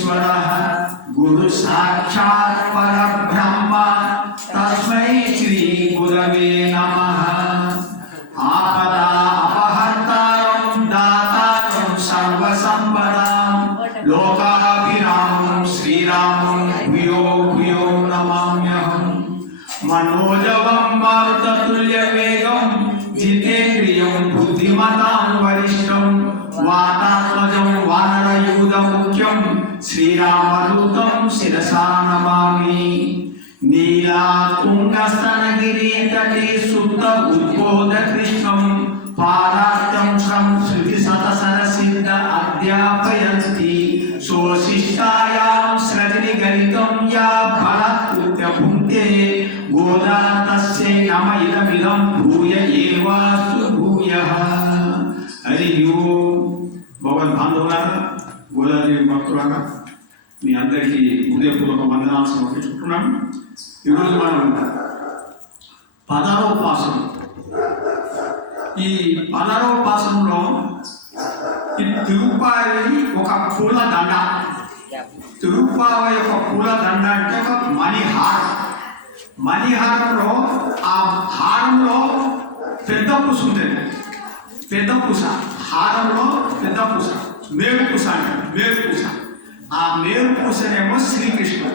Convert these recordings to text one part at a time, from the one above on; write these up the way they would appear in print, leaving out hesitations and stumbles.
परमेश्वरः गुरु साक्षात् परब्रह्म तस्मै श्री गुरवे नमः। आपदापहर्तारं दातारं सर्वसम्पदां लोकाभिरामं श्रीरामं भूयो भूयो नमाम्यहम्। मनोजवं मारुततुल्यवेगं जितेन्द्रियं बुद्धिमतां वरिष्ठं वातात्मजं वानरयूथमुख्यं श्रीरामदूतं शिरसा नमामि। नीलातुङ्गस्तनगिरितटे सुप्त उद्बोधकृष्णं पादार्तं श्रुतिशतसरसिद्ध अध्यापयन्ति सोऽशिष्टायां सृजनिगलितं या फलकृत्य भुङ्क्ते गोदा तस्यै नम इदमिदं भूय एवास्तु भूयः। हरि ओम। భగవద్బంధువులారా, గోదాదేవి భక్తులారా, మీ అందరికీ హృదయపూర్వక వందనాలు సమర్పించుకుంటున్నాను. ఈరోజు మనం 16వ పాసనం. ఈ 16వ పాసనంలో ఈ తిరుప్పావి ఒక పూల దండ. తిరుప్పావి యొక్క పూల దండ అంటే ఒక మణిహారం. మణిహారంలో ఆ హారంలో పెద్ద పూస ఉంటుంది. పెద్ద పూస హారంలో పెద్ద పూస, మేరు పూస అంటారు. మేరు పూస, ఆ మేరు పూసనేమో శ్రీకృష్ణుడు.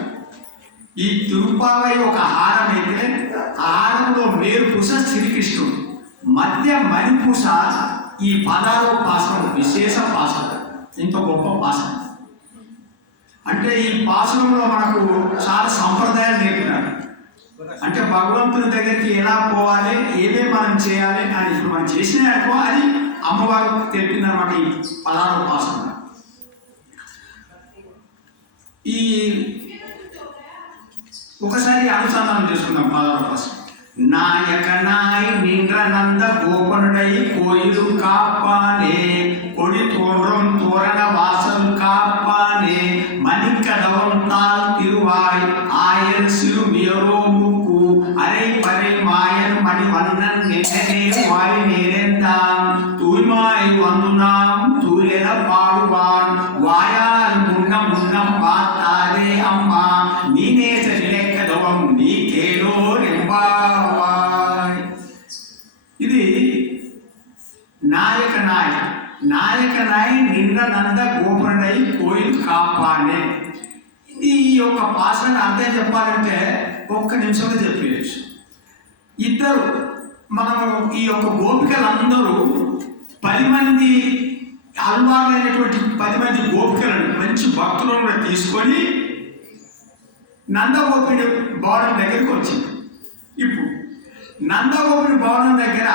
ఈ తిరుప్పావై ఒక హారం అయితే ఆ హారంలో మేరు పూస శ్రీకృష్ణుడు. మధ్య మణిపూస ఈ 16వ పాసనం విశేష పాసనం. ఇంత గొప్ప పాసనం అంటే ఈ పాసనంలో మనకు చాలా సంప్రదాయాలు నేర్పినారు. అంటే భగవంతుని దగ్గరికి ఎలా పోవాలి, ఏమేమి మనం చేయాలి అని ఇప్పుడు మనం చేసిన అనుకో అది అమ్మవారు తెలిపిందన్నమాట. ఈ 16వ పాసనం ఈ ఒకసారి అనుసంధానం చేసుకుందాం. 16వ పాసనం. నాయక నాయ్ నింద్ర నంద గోపనుడై కోయిలు కాపానే కొడి తోరం తోరణ వాసల్ కాపానే మణికదవం తాల్ తిరువాయ్ ఆయన్ సిరు మియరో ముక్కు అரை పరే మాయన్ మణి వన్నన్ నెట్టనే వాయ్ నేరెంతాం తూய்மாய் வந்துனாம் தூயன பாடுவான் வாயால் முன்னம் முன்னம் பார்த்தாரே அம்மா நீனேச நிலைக்கதவம் நீ கேளோ రెంబావాయ్. ఇది నాయక నాయ్. నాయక నాయ్ నింద్ర నంద గోపనుడై కోయిల్ కాపానే. ఇది ఈ యొక్క పాసన అర్థం చెప్పాలంటే ఒక్క నిమిషంలో చెప్పేయచ్చు. ఇద్దరు మనము ఈ యొక్క గోపికలందరూ 10 మంది అల్వార్లైనటువంటి 10 మంది గోపికలను మంచి భక్తులను కూడా తీసుకొని నందగోపుడి భవనం దగ్గరికి వచ్చింది. ఇప్పుడు నందగోపుడి భవనం దగ్గర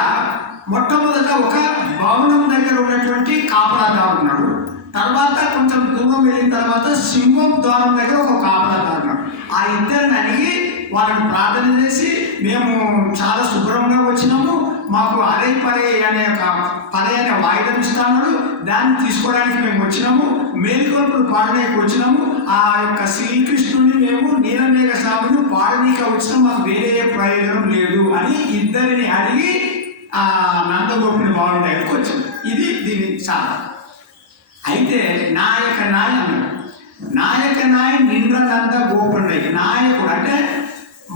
మొట్టమొదట ఒక భవనం దగ్గర ఉన్నటువంటి కాపలాదారు ఉన్నాడు. తర్వాత కొంచెం దూరం వెళ్ళిన తర్వాత సింహం ద్వారం దగ్గర ఒక కాపలాదారు ఉన్నాడు. ఆ ఇద్దరిని అడిగి వాళ్ళని ప్రార్థన చేసి మేము చాలా శుభ్రంగా వచ్చినాము, మాకు అరే పరే అనే ఒక పరే అనే వాయిదం ఇస్తాడు, దాన్ని తీసుకోవడానికి మేము వచ్చినాము, మేలుకొల్పులు పాడడానికి వచ్చినాము, ఆ యొక్క శ్రీకృష్ణుని మేము నీలమేఘ స్వామిని పాడనీకి వచ్చినాము, మాకు వేరే ప్రయోజనం లేదు అని ఇద్దరిని అడిగి ఆ నందగోపుని భవనం దగ్గరికి వచ్చాము. ఇది దీని చాలా. అయితే నాయక నాయ్ అన్నాడు. నాయక నాయ్ నింద్ర నంద గోపుడు నాయకుడు అంటే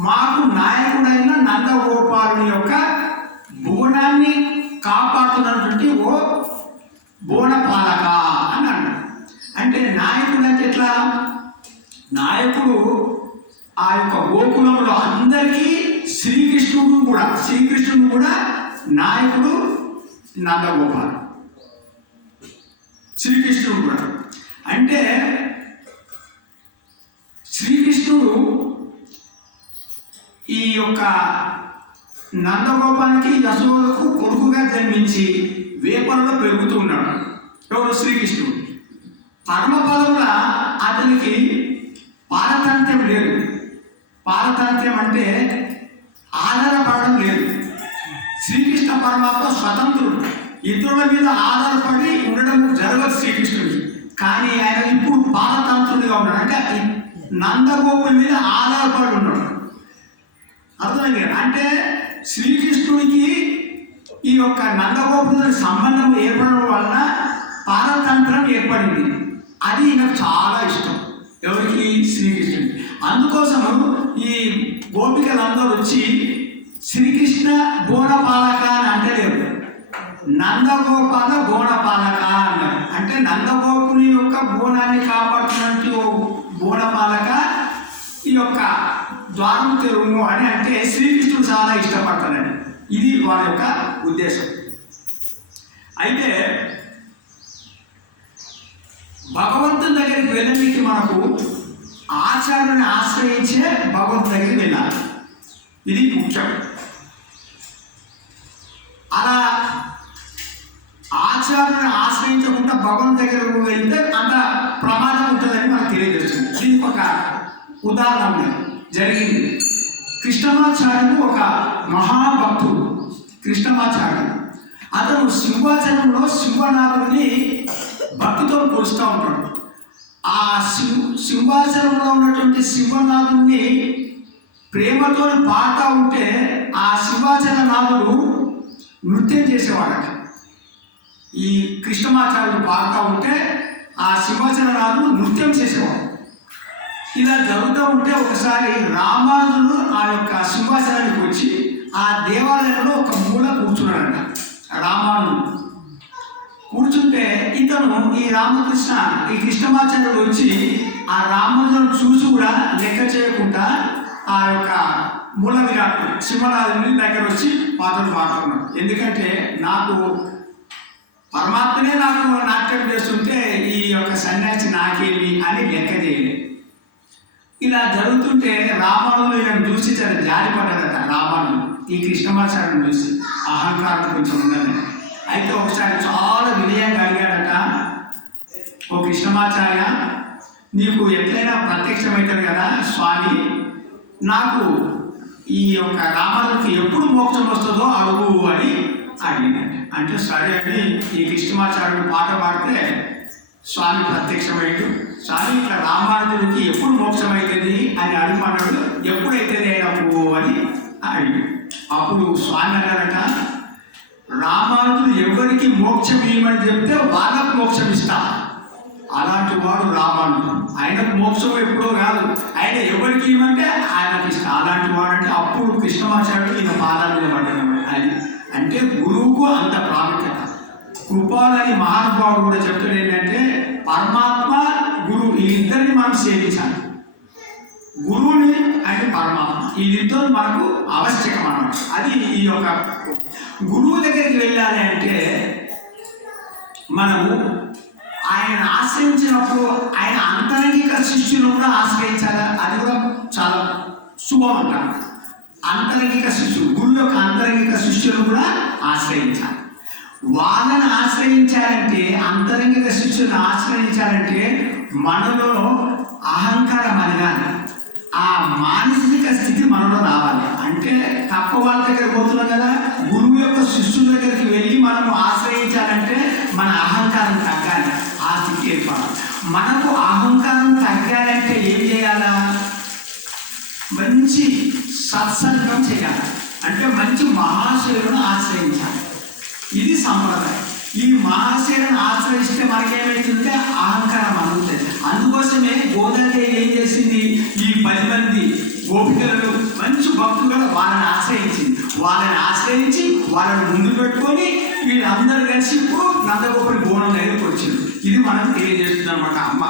మాకు నాయకుడైన నందగోపాలుని యొక్క భువనాన్ని కాపాడుతున్నటువంటి ఓ బోనపాలక అని అన్నాడు. అంటే నాయకుడు అంటే ఎట్లా? నాయకుడు ఆ యొక్క గోకులంలో అందరికీ శ్రీకృష్ణుడు కూడా నాయకుడు నందగోపాలు. శ్రీకృష్ణుడు కూడా అంటే శ్రీకృష్ణుడు ఈ యొక్క నందగోపానికి యశోదకు కొడుకుగా జన్మించి వేపనలో పెరుగుతూ ఉన్నాడు. ఎవరు? శ్రీకృష్ణుడు. పరమపదముల అతనికి పారతంత్ర్యం లేదు. పారతంత్ర్యం అంటే ఆధారపడడం లేదు. శ్రీకృష్ణ పరమాత్మ స్వతంత్రుడు, ఇతరుల మీద ఆధారపడి ఉండడం జరగదు శ్రీకృష్ణుడికి. కానీ ఆయన ఇప్పుడు పారతంత్రుడిగా ఉన్నాడు. అంటే నందగోపుని మీద ఆధారపడి ఉన్నాడు. అర్థమైంది కదా? అంటే శ్రీకృష్ణుడికి ఈ యొక్క నందగోపుతో సంబంధం ఏర్పడడం వలన పారతంత్రం ఏర్పడింది. అది నాకు చాలా ఇష్టం. గోపికలందరూ వచ్చి శ్రీకృష్ణ బోనపాలక అని అంటలేరు, నందగోపాల బోనపాలక అన్నారు. అంటే నందగోపుని యొక్క బోనాన్ని కాపాడుతున్నట్టు బోనపాలక ఈ యొక్క ద్వారం తెరువు అని అంటే శ్రీకృష్ణుడు చాలా ఇష్టపడతాడని. ఇది వారి యొక్క ఉద్దేశం. అయితే భగవంతుని దగ్గరికి వెళ్ళడానికి మనకు ఆచార్యుని ఆశ్రయించే భగవంతుని దగ్గరికి వెళ్ళాలి. ఇది ముఖ్యం. అలా ఆచార్యుని ఆశ్రయించకుండా భగవంతుని దగ్గరకు వెళ్తే అంత ప్రమాదం ఉంటుందని మనకు తెలియజేస్తుంది. దీనికి ఒక ఉదాహరణ జరిగింది. కృష్ణమాచార్యుడు ఒక మహాభక్తుడు. కృష్ణమాచార్యుడు అతను సింహాచలంలో సింహనాథుని భక్తితో కొలుస్తూ ఉంటాడు. ఆ సింహాచలంలో ఉన్నటువంటి సింహనాథుని ప్రేమతో పాడుతూ ఉంటే ఆ సింహాచల నాథుడు నృత్యం చేసేవాడట. ఈ కృష్ణమాచార్యుడు పాడుతూ ఉంటే ఆ సింహాచల నాథుడు నృత్యం చేసేవాడు. ఇలా జరుగుతూ ఉంటే ఒకసారి రామానుజుడు ఆ యొక్క సింహాసనానికి వచ్చి ఆ దేవాలయంలో ఒక మూల కూర్చున్నాడంట. రామానుజుడు కూర్చుంటే ఇతను ఈ రామకృష్ణ ఈ కృష్ణమాచార్యుడు వచ్చి ఆ రామానుజులను చూసి కూడా లెక్క చేయకుండా ఆ యొక్క మూల విరాట్ సింహనాథుని దగ్గర వచ్చి పాటలు పాడుతున్నాడు. ఎందుకంటే నాకు పరమాత్మనే నాకు నాట్యం చేస్తుంటే ఈ యొక్క సన్యాసి నాకేమి అని లెక్క చేయలేదు. ఇలా జరుగుతుంటే రామానుజులు ఈయన చూసి చాలా జారిపడ్డాడట. రామానుజులు ఈ కృష్ణమాచార్యుని చూసి అహంకారం కొంచెం ఉందని. అయితే ఒకసారి చాలా వినయంగా అడిగాడట, ఓ కృష్ణమాచార్య, నీకు ఎట్లయినా ప్రత్యక్షమవుతాడు కదా స్వామి, నాకు ఈ యొక్క రామానుజుడికి ఎప్పుడు మోక్షం వస్తుందో అడుగు అని అడిగినట్టు. అంటే సరే అని ఈ కృష్ణమాచార్యుడు పాట పాడితే స్వామి ప్రత్యక్షమయ్యాడు. స్వామి ఇట్లా రామానుజుడికి ఎప్పుడు మోక్షం అవుతుంది అని అడుగుమన్నాడు. ఎప్పుడైతుంది అయినప్పుడు అని అడిగాడు. అప్పుడు స్వామి అన్నారట, రామానుజుడు ఎవరికి మోక్షం ఇవ్వమని చెప్తే వాళ్ళకు మోక్షం ఇస్తా. అలాంటి వాడు రామానుజుడు. ఆయనకు మోక్షం ఎప్పుడో కాదు, ఆయన ఎవరికి ఇవ్వమంటే ఆయనకి ఇష్టం. అలాంటి వాడు అంటే అప్పుడు కృష్ణమాచార్యుడు ఈయన పాదాల మీద పడ్డాడు. అది అంటే గురువుకు అంత ప్రాముఖ్యత. కృపాలని మహానుభావుడు కూడా చెప్తాడు ఏంటంటే పరమాత్మ గురువు ఈ ఇద్దరిని మనం సేవించాలి. గురువుని అంటే పరమాత్మ ఈ ఇద్దరు మనకు ఆవశ్యకం అన్నమాట. అది ఈ యొక్క గురువు దగ్గరికి వెళ్ళాలి అంటే మనము ఆయన ఆశ్రయించినప్పుడు ఆయన అంతరంగిక శిష్యులు కూడా ఆశ్రయించాలి. అది కూడా చాలా శుభం అంటారు. అంతరంగిక శిష్యులు, గురువు యొక్క అంతరంగిక శిష్యులు కూడా ఆశ్రయించాలి. వాళ్ళని ఆశ్రయించాలంటే, అంతరంగిక శిష్యులను ఆశ్రయించాలంటే మనలో అహంకారం అనగానే ఆ మానసిక స్థితి మనలో రావాలి. అంటే తక్కువ వాళ్ళ దగ్గర పోతున్నాం కదా, గురువు యొక్క శిష్యుల దగ్గరికి వెళ్ళి మనము ఆశ్రయించాలంటే మన అహంకారం తగ్గాలి, ఆ స్థితి ఏర్పడాలి. మనకు అహంకారం తగ్గాలంటే ఏం చేయాలా? మంచి సత్సంగం చేయాలి. అంటే మంచి మహాశయులను ఆశ్రయించాలి. ఇది సంప్రదాయం. ఈ మహాశయులను ఆశ్రయిస్తే మనకేమైతుంటే అహంకారం అందుతుంది. అందుకోసమే గోదాదేవి ఏం చేసింది, ఈ 10 మంది గోపికలను మంచి భక్తులు వాళ్ళని ఆశ్రయించింది. వాళ్ళని ఆశ్రయించి వాళ్ళని ముందు పెట్టుకొని వీళ్ళందరూ కలిసి ఇప్పుడు నందగోపురి బోనం దగ్గరికి వచ్చింది. ఇది మనం తెలియజేస్తుంది అనమాట అమ్మ.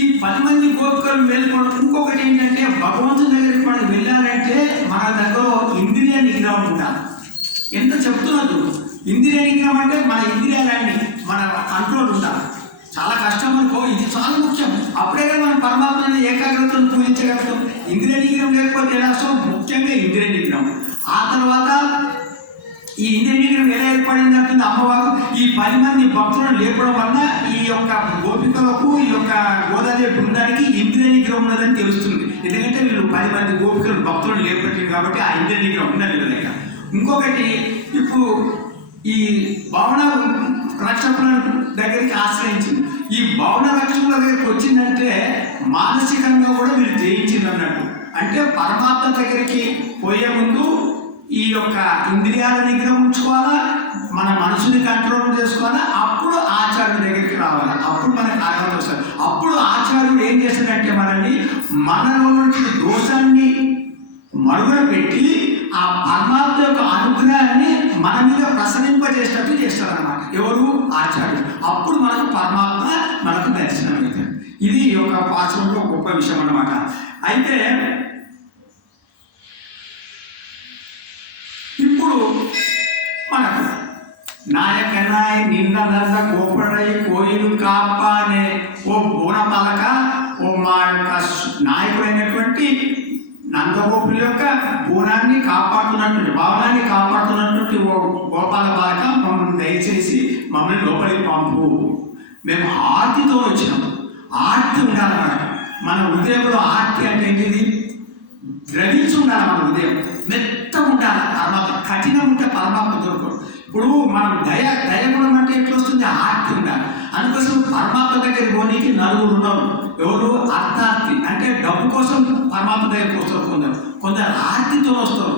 ఈ 10 మంది గోపికలు వెళ్ళిపోవడం. ఇంకొకటి ఏంటంటే భగవంతుని దగ్గరికి మనం వెళ్ళాలంటే మన దగ్గర ఇంద్రియ నిగ్రహం ఉండాలి. ఎంత చెప్తున్నది ఇంద్రియ నిగ్రహం అంటే మన ఇంద్రియాలన్నీ మన కంట్రోల్ ఉండాలి. చాలా కష్టం అనుకో, ఇది చాలా ముఖ్యం. అప్పుడే కదా మనం పరమాత్మని ఏకాగ్రతను పూజించగలుగుతాం. ఇంద్రియ నిగ్రహం లేకపోతే ఎలా? సో ముఖ్యంగా ఇంద్రియ నిగ్రహం. ఆ తర్వాత ఈ ఇంద్రియ నిగ్రహం ఎలా ఏర్పడింది అంటుంది అమ్మవారు ఈ 10 మంది భక్తులను లేపడం వల్ల ఈ యొక్క గోపికలకు ఈ యొక్క గోదాదేవి బృందానికి ఇంద్రియ నిగ్రహం ఉన్నదని తెలుస్తుంది. ఎందుకంటే వీళ్ళు 10 మంది గోపికలు భక్తులను లేపట్టింది కాబట్టి ఆ ఇంద్రియ నిగ్రహం ఉన్నది వీళ్ళ. ఇంకొకటి, ఇప్పుడు ఈ భవన రక్షకుల దగ్గరికి ఆశ్రయించింది. ఈ భవన రక్షకుల దగ్గరికి వచ్చిందంటే మానసికంగా కూడా వీళ్ళు జయించింది అన్నట్టు. అంటే పరమాత్మ దగ్గరికి పోయే ముందు ఈ యొక్క ఇంద్రియాల నిగ్రహం ఉంచుకోవాలా, మన మనసుని కంట్రోల్ చేసుకోవాలా, అప్పుడు ఆచార్యుడి దగ్గరికి రావాలి. అప్పుడు మనకు అర్హత వస్తుంది. అప్పుడు ఆచార్యుడు ఏ ఏం చేస్తాడంటే మనలో నుంచి దోషాన్ని మరుగున పెట్టి ఆ పరమాత్మ యొక్క అనుగ్రహాన్ని మన మీద ప్రసరింపజేసేటట్టు చేస్తారన్నమాట. ఎవరు? ఆచార్యుడు. అప్పుడు మనకు పరమాత్మ మనకు దర్శనం అవుతాడు. ఇది ఈ యొక్క పాఠంలో గొప్ప విషయం అన్నమాట. అయితే ఇప్పుడు మనకు నాయకనాయ నిన్నదండ గోపడై కోయిలు కాప అనే ఓ బోనపాలక, ఓ మా యొక్క నాయకుడైనటువంటి నందగోపుల యొక్క బోనాన్ని కాపాడుతున్నటువంటి, భావనాన్ని కాపాడుతున్నటువంటి ఓ గోపాల బాలక, మమ్మల్ని దయచేసి మమ్మల్ని లోపలికి పంపు. మేము ఆర్తితో వచ్చినాము. ఆర్తి ఉండాలన్నమాట. మన హృదయంలో ఆర్తి అంటే ఏంటిది? ద్రవించి ఉండాలి. మన హృదయం మెత్త ఉండాలి. పరమాత్మ కఠినం ఉంటే పరమాత్మ దొరకదు. ఇప్పుడు మనం దయగుణం అంటే ఎట్లా వస్తుంది? ఆర్తి ఉండాలి. అందుకోసం పరమాత్మ దగ్గరికి పోనీకి నలుగురు ఉన్నారు. ఎవరు? అర్థార్థి అంటే డబ్బు కోసం పరమాత్మ దగ్గరికి వస్తారు. కొందరు ఆర్తితో వస్తారు.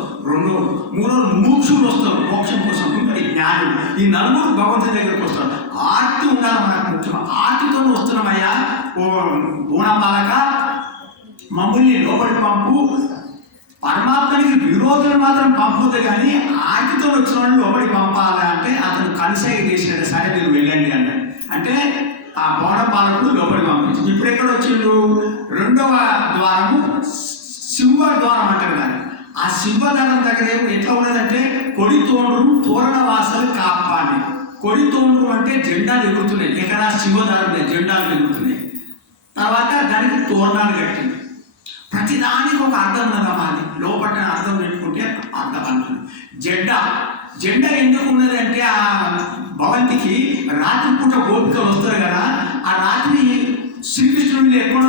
మూడో మోక్షులు వస్తారు, మోక్షం కోసం. మరి జ్ఞానం. ఈ నలుగురు భగవంతుని దగ్గరికి వస్తారు. ఆర్తి ఉండాలి మనకు ముఖ్యం. ఆర్తితో వస్తున్నామయ్యా ఓ బోనపాలక, మమ్మల్ని లోపలికి పంపు. పరమాత్మనికి విరోధులు మాత్రం పంపుతుంది, కానీ ఆర్తితో వచ్చిన వాళ్ళు లోపలికి పంపాలి అంటే అతను కన్సైన్ చేసినట్టు. సరే మీరు వెళ్ళండి అన్నాడు. అంటే ఆ బోనపాలకుడు లోపలికి పంపించింది. ఇప్పుడు ఎక్కడ వచ్చిండు? రెండవ ద్వారము సింహ ద్వారం అంటారు. కానీ ఆ సింహద్వారం దగ్గర ఎట్లా ఉన్నదంటే కొడి తోండ్రు తోరణ వాసలు కాపాడి. కొడి తోండ్రు అంటే జెండాలు ఎగురుతున్నాయి. ఎక్కడ? సింహద్వారం మీద జెండాలు ఎగురుతున్నాయి. తర్వాత దానికి తోరణాలు కట్టింది. ప్రతిదానికి ఒక అర్థం ఉన్నదమ్మా. అది లోపల అర్థం పెట్టుకుంటే అర్థం అంటుంది. జెండా ఎందుకు ఉన్నదంటే ఆ భవంతికి రాత్రిపూట గోపికలు వస్తారు కదా, ఆ రాత్రి శ్రీకృష్ణుడిని ఎక్కడో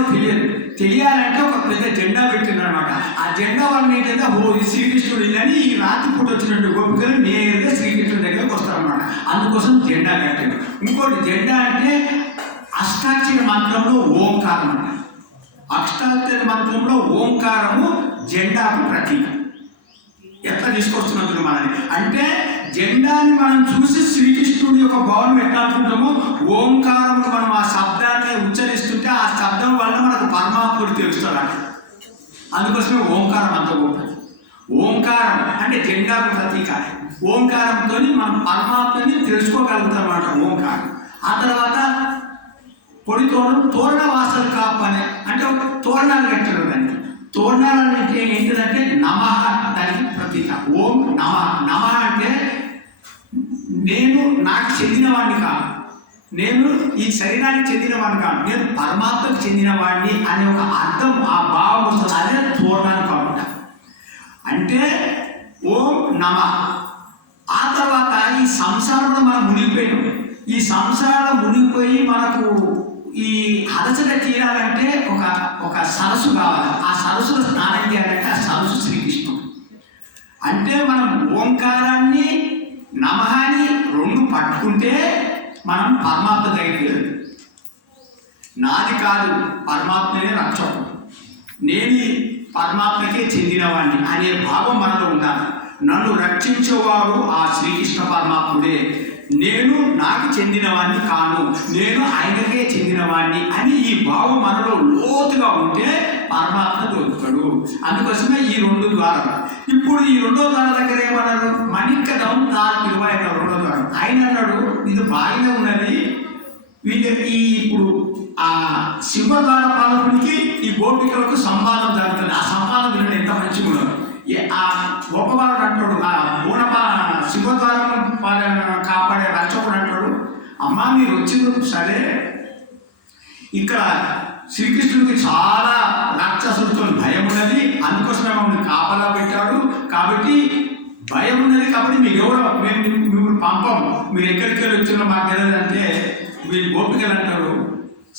తెలియాలంటే ఒక పెద్ద జెండా పెట్టిందనమాట. ఆ జెండా వల్ల ఏంటంటే ఈ శ్రీకృష్ణుడు అని ఈ రాత్రిపూట వచ్చినట్టు గోపికలు నేరుగా శ్రీకృష్ణుడి దగ్గరకు వస్తారనమాట. అందుకోసం జెండా కట్టాడు. ఇంకోటి జెండా అంటే అష్టాక్షర మంత్రంలో ఓంకారం అంట. అష్టాక్షర మంత్రంలో ఓంకారము జెండాకు ప్రతీక. ఎట్లా తీసుకొస్తున్నట్టు మనని అంటే జెండాని మనం చూసి శ్రీకృష్ణుడి యొక్క భావన ఎట్లా అనుకుంటామో ఓంకారం మనం ఆ శబ్దాన్ని ఉచ్చరిస్తుంటే ఆ శబ్దం వల్ల మనకు పరమాత్ముడు తెలుస్తాడు. అందుకోసమే ఓంకారం అంత గొప్పది. ఓంకారం అంటే జెండాకు ప్రతీక. ఓంకారంతో మనం పరమాత్మని తెలుసుకోగలుగుతాం అన్నమాట ఓంకారం. ఆ తర్వాత పొడి తోరణ వాసలు కాపనే అంటే ఒక తోరణాలు కట్టారు. దానికి తోరణాలు అంటే ఏంటిదంటే నమః దానికి ప్రతీక. ఓం నమ అంటే నేను నాకు చెందినవాడిని కాదు, నేను ఈ శరీరానికి చెందినవాడిని కాదు, నేను పరమాత్మకు చెందినవాడిని అనే ఒక అర్థం ఆ భావం వస్తుంది. అదే తోరణాలు కాబట్టి అంటే ఓం నమ. ఆ తర్వాత ఈ సంసారంలో మనం మునిగిపోయినాం. ఈ సంసారంలో మునిగిపోయి మనకు ఈ అలసట తీరాలంటే ఒక సరస్సు కావాలి. ఆ సరస్సులో స్నానం చేయాలంటే ఆ సరస్సు శ్రీకృష్ణుడు. అంటే మనం ఓంకారాన్ని నమహాని రెండు పట్టుకుంటే మనం పరమాత్మ దగ్గరికి వెళ్ళాలి. నాది కాదు, పరమాత్మనే రక్షకుడు, నేను పరమాత్మకే చెందినవాడిని అనే భావం మనలో ఉండాలి. నన్ను రక్షించేవాడు ఆ శ్రీకృష్ణ పరమాత్ముడే. నేను నాకు చెందినవాడిని కాను, నేను ఆయనకే చెందినవాడిని అని ఈ భావం మనలో లోతుగా ఉంటే పరమాత్మ దొరుకుతాడు. అందుకోసమే ఈ రెండు ద్వారాలు. ఇప్పుడు ఈ రెండో ద్వారం దగ్గర ఏమన్నారు? మణికదం తాను తిరువాయి రెండో ద్వారం. ఆయన అన్నాడు ఇది బాగానే ఉన్నది, వీళ్ళకి ఇప్పుడు ఆ సింహద్వార పాలకుడికి ఈ గోపికలకు సంవాదం జరుగుతుంది. ఆ సంవాదం వినడం ఎంత మంచిగా ఉన్నారు. ఆ గొప్పవాడు అంటాడు, ఆ సింహద్వారం కాపాడే రక్షకుడు అంటాడు, అమ్మ మీరు వచ్చింది సరే, ఇక్కడ శ్రీకృష్ణుడికి చాలా రాక్షసులతో భయం ఉన్నది, అందుకోసమే మమ్మల్ని కాపలా పెట్టాడు, కాబట్టి భయం ఉన్నది, కాబట్టి మీరు ఎవరో మేము మిమ్మల్ని పంపము, మీరు ఎక్కడికి వెళ్ళి వచ్చినా మాకు తెలియదంటే వీళ్ళు గోపికలు అంటారు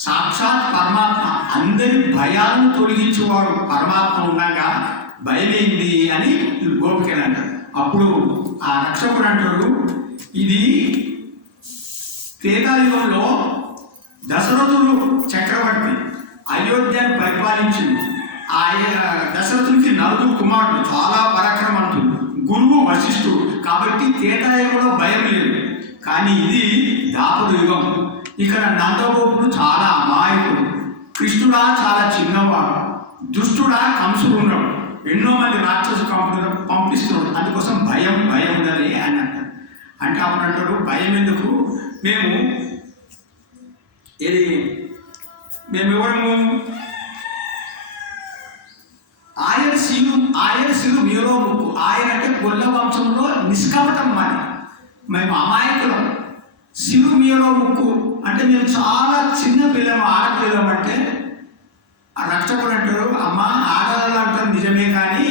సాక్షాత్ పరమాత్మ అందరి భయాలను తొలగించేవాడు పరమాత్మ ఉన్నాగా భయమేంది అని గోపికలు అంటాడు. అప్పుడు ఆ రక్షకుడు అంటాడు ఇది త్రేతాయుగంలో దశరథుడు చక్రవర్తి అయోధ్యను పరిపాలించింది. ఆ దశరథునికి నలుగురు కుమారుడు, చాలా పరాక్రమవంతుడు, గురువు వశిష్ఠుడు, కాబట్టి త్రేతాయుగంలో భయం లేదు. కానీ ఇది దాపర యుగం. ఇక్కడ నందగోపుడు చాలా అమాయకుడు, కృష్ణుడా చాలా చిన్నవాడు, దుష్టుడా కంసుడు ఉన్నాడు, ఎన్నో మంది రాక్షసు పంపిస్తున్నాడు, అందుకోసం భయం భయం ఉందని అని అంటారు. అంటే అప్పుడు అంటాడు భయం ఎందుకు, మేమెవరము ఆయన శిరు మీరో ముక్కు, ఆయన అంటే గొల్ల వంశంలో నిష్కపటం అని, మేము అమాయకులం. శిరు మీరో ముక్కు అంటే మేము చాలా చిన్న పిల్లలు, ఆడపిల్లలం. అంటే ఆ రక్షకుడు అంటారు అమ్మ ఆడవాళ్ళు అంటారు నిజమే, కానీ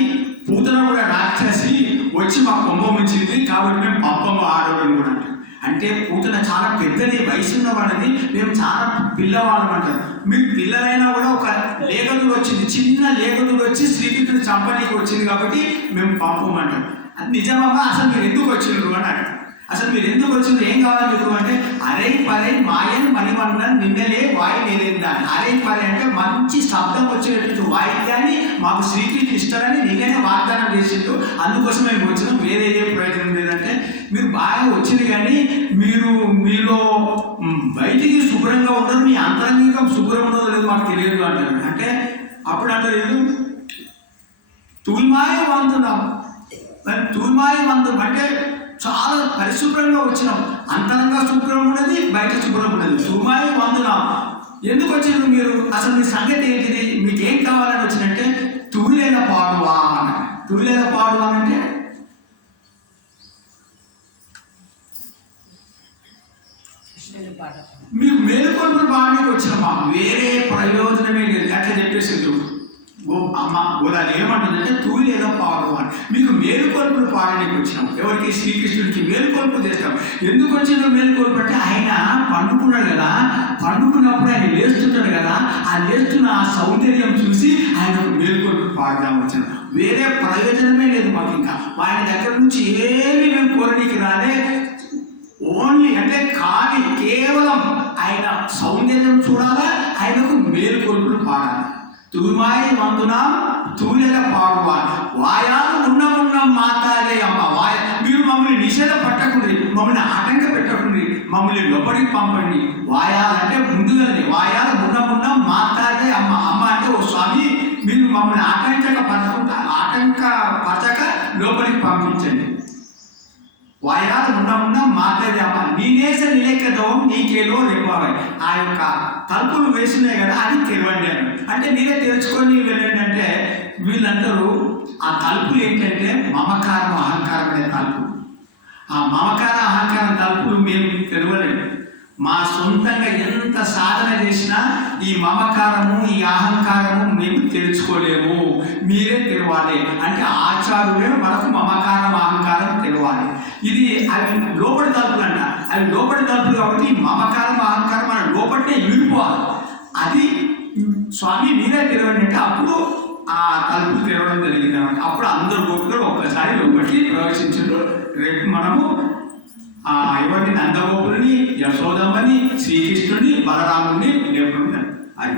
పూతన కూడా రాక్షసి వచ్చి మా కొంప ముంచింది కాబట్టి మేము పంపము ఆడవాళ్ళని కూడా అంటారు. అంటే పూతన చాలా పెద్దది, వయసున్న వాళ్ళని, మేము చాలా పిల్లవాళ్ళం అంటారు. మీకు పిల్లలైనా కూడా ఒక లేఖకుడు వచ్చింది, చిన్న లేఖకుడు వచ్చి శ్రీకృష్ణుడు చంపనీకి వచ్చింది కాబట్టి మేము పంపమంటారు. అది నిజమమ్మా, అసలు మీరు ఎందుకు వచ్చిండ్రు అని అంటారు. అసలు మీరు ఎందుకు వచ్చిండ్రు, ఏం కావాలి మీకు అంటే అరై పరై మాయన్ మణిమన్నన్ నిన్నలే వాయి నేనేందా. అరై పరై అంటే మంచి శబ్దం వచ్చేటట్టు వాయిద్యాన్ని మాకు శ్రీకృష్ణుడు ఇస్తారని నిన్ననే వాగ్దానం చేసిండు, అందుకోసం మేము వచ్చినాం, వేరే ఏ ప్రయోజనం లేదంటే మీరు బాగా వచ్చింది కానీ మీలో బయటికి శుభ్రంగా ఉండదు, మీ అంతరంగికం శుభ్రం ఉండదు లేదు మాకు తెలియదు అంటారు. అంటే అప్పుడు అంటారు లేదు తూల్మాయ వంతున్నాం, తూల్మాయ వంతం అంటే చాలా పరిశుభ్రంగా వచ్చినాం, అంతరంగా శుభ్రం ఉన్నది, బయట శుభ్రం ఉన్నది. తూల్మాయ వంతున్నాం, ఎందుకు వచ్చిండ్రు మీరు, అసలు మీ సంగతి ఏంటిది, మీకేం కావాలని వచ్చినట్టే తువిలేన పాడువా అని. తువిలేన పాడువా అంటే మీకు మేలుకొల్పులు పాడడానికి వచ్చినమ్మా, వేరే ప్రయోజనమే లేదు అట్లా చెప్పేసి అమ్మ గోదాలు ఏమంటుందంటే తూలేదో పాడు అని. మీకు మేలుకొల్పులు పాడడానికి వచ్చినాం, ఎవరికి శ్రీకృష్ణుడికి మేలుకొల్పు చేస్తాం. ఎందుకు వచ్చిందో మేలుకొల్పు అంటే ఆయన పండుకున్నాడు కదా, పండుకున్నప్పుడు ఆయన లేస్తుంటాడు కదా, ఆ లేస్తున్న ఆ సౌందర్యం చూసి ఆయన మేలుకొల్పు పాడదాం వచ్చినాం, వేరే ప్రయోజనమే లేదు మాకు. ఇంకా ఆయన దగ్గర నుంచి ఏమి మేము కోరడానికి రాలే, ఓన్లీ అంటే కానీ కేవలం ఆయన సౌందర్యం చూడాలా, ఆయనకు మేలుకొల్పులు పాడాలి. తూమాయి వందునాం తూలెల పాడువా వాయాలు ఉన్న మాతాడే అమ్మ. మీరు మమ్మల్ని నిషేధ పట్టకుండి, మమ్మల్ని ఆటంక పెట్టకుండి, మమ్మల్ని లోపలికి పంపండి. వాయాలంటే ముందుగానే, వాయాలు ఉన్న మాతాడే అమ్మ. అమ్మ అంటే ఓ స్వామి మీరు మమ్మల్ని ఆటంకపరచక లోపలికి పంపించండి. వాయాలు ఉన్న మాట్లాడే అమ్మ నేనేస నిలేకదవం నీకేలో రేపాయి. ఆ యొక్క తలుపులు వేసినాయి కదా అది తెరవండి అని. అంటే మీరే తెరుచుకొని వెళ్ళండి అంటే వీళ్ళందరూ ఆ తలుపులు ఏంటంటే మమకారం అహంకారం అనే తలుపు. ఆ మమకార అహంకారం తలుపులు మేము తెరవలేము. మా సొంతంగా ఎంత సాధన చేసినా ఈ మమకారము ఈ అహంకారము మేము తెరుచుకోలేము, మీరే తెరవాలి. అంటే ఆచార్యులే మనకు మమకారం అహంకారం తెరవాలి. ఇది అవి లోపలి తలుపులు అంట, అవి లోపలి తలుపులు కాబట్టి మమకారం అహంకారం మన లోపలినే విడిపోవాలి. అది స్వామి మీరే తెరవండి అంటే అప్పుడు ఆ తలుపు తెరవడం జరిగింది అనమాట. అప్పుడు అందరూ గోపికలు ఒక్కసారి లోపలికి ప్రవేశించారు. రేపు మనము ఎవరిని నందగోపుని, యశోదమ్మని, శ్రీకృష్ణుని, బలరాముని లేకుండా అది